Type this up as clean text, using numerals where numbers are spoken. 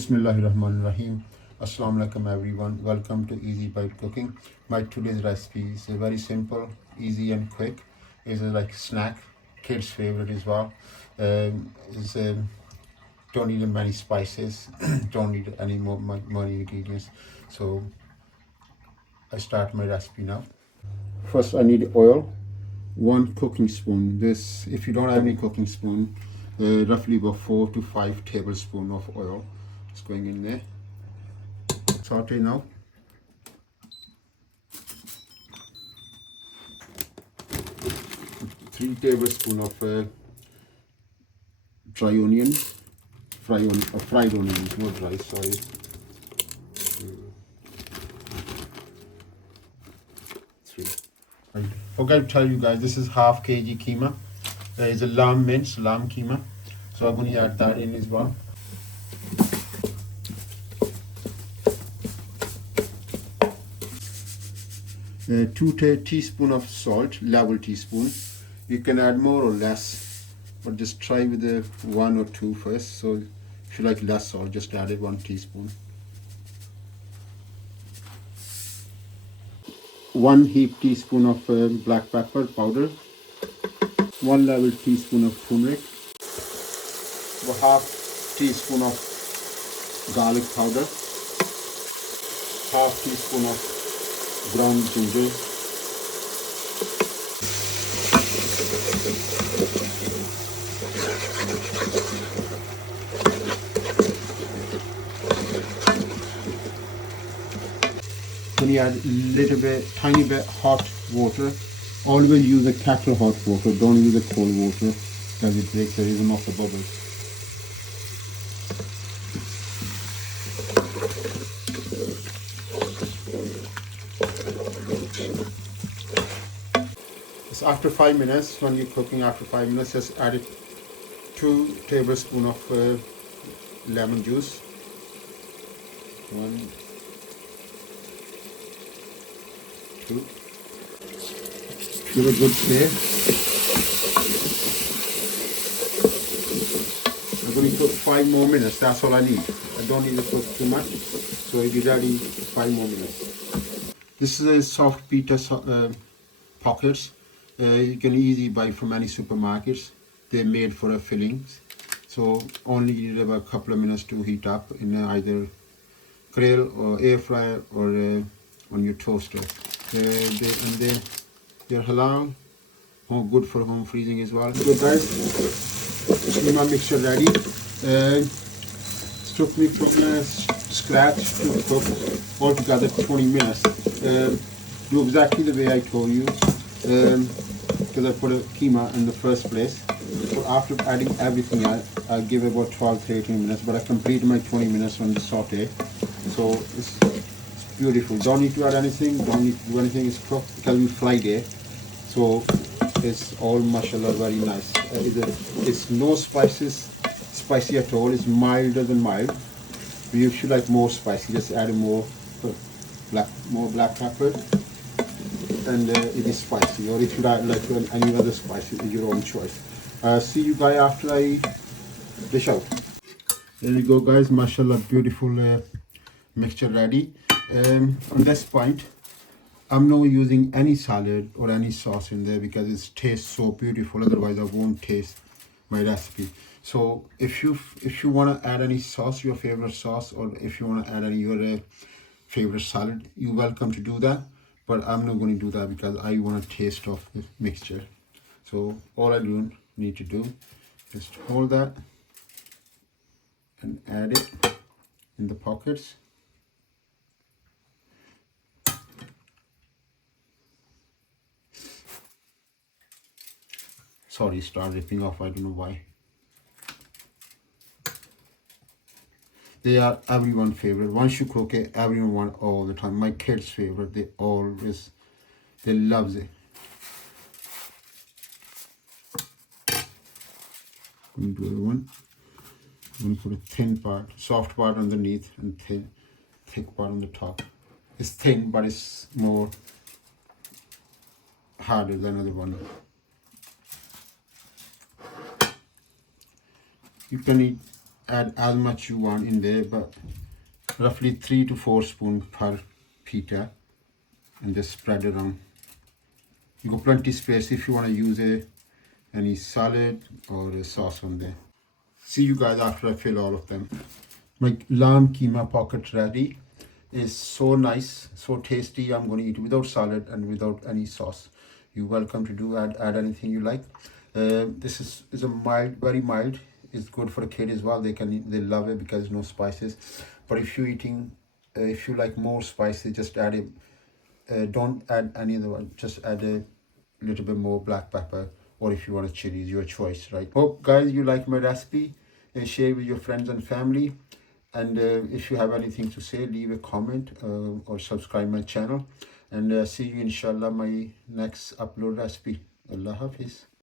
Bismillahirrahmanirrahim. Assalamu alaikum everyone. Welcome to Easy Bite Cooking. My today's recipe is very simple, easy and quick. It's a like snack, kids' favorite as well. It's don't need many spices, don't need any more ingredients. So I start my recipe now. First, I need oil, 1 cooking spoon. This, if you don't have any cooking spoon, roughly about 4 to 5 tablespoons of oil is going in there. Saute now. Three tablespoons of dry onion, fried onions, not dry, sorry. Three. I forgot to tell you guys, this is half kg keema. There is a lamb mince, lamb keema. So I'm going to add that in as well. 2 teaspoons of salt, level teaspoon. You can add more or less, but just try with the 1 or 2 first. So if you like less salt, just add it 1 teaspoon. 1 heap teaspoon of black pepper powder. 1 level teaspoon of turmeric. 1/2 teaspoon of garlic powder. 1/2 teaspoon of ground ginger. Then you add a little bit, tiny bit hot water. Always use a kettle hot water, don't use the cold water because it breaks the rhythm of the bubbles. So after 5 minutes, when you're cooking, after 5 minutes, just add it 2 tablespoons of lemon juice. 1, 2. Give a good stir. I'm going to cook 5 more minutes. That's all I need. I don't need to cook too much, so it'll be ready 5 more minutes. This is a soft pita pockets. You can easily buy from any supermarkets. They're made for a fillings, so only need about a couple of minutes to heat up in either grill or air fryer or on your toaster. They're halal, good for home freezing as well. So guys, keema mixture ready. It took me from scratch to cook altogether 20 minutes. Do exactly the way I told you, because I put a keema in the first place. So after adding everything, I give about 12 to 18 minutes, but I completed my 20 minutes on the saute. So it's beautiful. Don't need to add anything, don't need to do anything. It's cooked because we fried it. So it's all mashallah very nice. It's no spicy at all. It's milder than mild. If you like more spicy, just add more black pepper, and it is spicy. Or if you like any other spice, it's your own choice. See you guys after I dish out. There you go, guys. Mashallah, beautiful mixture ready. On this point, I'm not using any salad or any sauce in there because it tastes so beautiful. Otherwise, I won't taste my recipe. So if you want to add any sauce, your favorite sauce, or if you want to add any your favorite salad, you're welcome to do that. But I'm not going to do that because I want a taste of the mixture. So all I need to do is to hold that and add it in the pockets. Sorry, start ripping off, I don't know why. They are everyone's favorite. Once you cook it, everyone wants all the time. My kids' favorite, they love it. I'm going to do the other one. I'm going to put a thin part, soft part underneath and thick part on the top. It's thin, but it's more harder than the other one. You can add as much you want in there, but roughly 3 to 4 spoons per pita, and just spread it on. You got plenty space if you want to use any salad or a sauce on there. See you guys after I fill all of them. My lamb keema pocket ready. Is so nice, so tasty. I'm going to eat it without salad and without any sauce. You're welcome to do add anything you like. This is a mild, very mild. It's good for a kid as well. They love it because no spices. But if you're eating, if you like more spicy, just add it. Don't add any other one. Just add a little bit more black pepper, or if you want a chili, your choice, right? Hope guys you like my recipe, and share with your friends and family. And if you have anything to say, leave a comment or subscribe my channel. And see you inshallah my next upload recipe. Allah Hafiz.